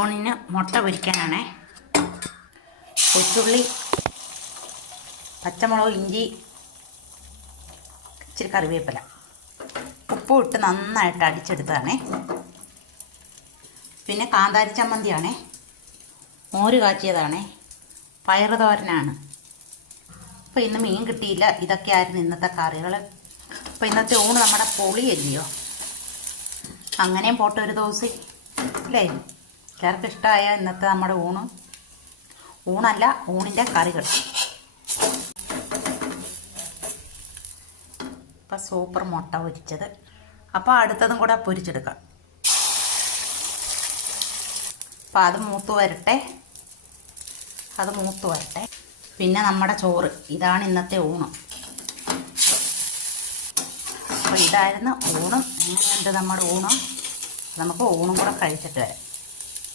ഊണിന് മുട്ട പൊരിക്കാനാണേ. കൊച്ചുള്ളി, പച്ചമുളക്, ഇഞ്ചി, ഇച്ചിരി കറിവേപ്പില, ഉപ്പും ഇട്ട് നന്നായിട്ട് അടിച്ചെടുത്തതാണേ. പിന്നെ കാന്താരി ചമ്മന്തിയാണേ, മോര് കാച്ചിയതാണേ, പയറ് തോരനാണ്. അപ്പോൾ ഇന്ന് മീൻ കിട്ടിയില്ല. ഇതൊക്കെയായിരുന്നു ഇന്നത്തെ കറികൾ. അപ്പോൾ ഇന്നത്തെ ഊണ് നമ്മുടെ പൊളിയല്ലയോ. അങ്ങനെയും പോട്ടെ ഒരു ദിവസം അല്ലേ. എല്ലാവർക്കും ഇഷ്ടമായ ഇന്നത്തെ നമ്മുടെ ഊണല്ല, ഊണിൻ്റെ കറികൾ. അപ്പം സൂപ്പർ മുട്ട പൊരിച്ചത്. അപ്പോൾ അടുത്തതും കൂടെ പൊരിച്ചെടുക്കാം. അപ്പം അത് മൂത്ത് വരട്ടെ. പിന്നെ നമ്മുടെ ചോറ്. ഇതാണ് ഇന്നത്തെ ഊണ്. അപ്പോൾ ഇതായിരുന്നു ഊണും. എങ്ങനെയുണ്ട് നമ്മുടെ ഊണും? നമുക്ക് ഊണും കൂടെ കഴിച്ചിട്ട് വരാം.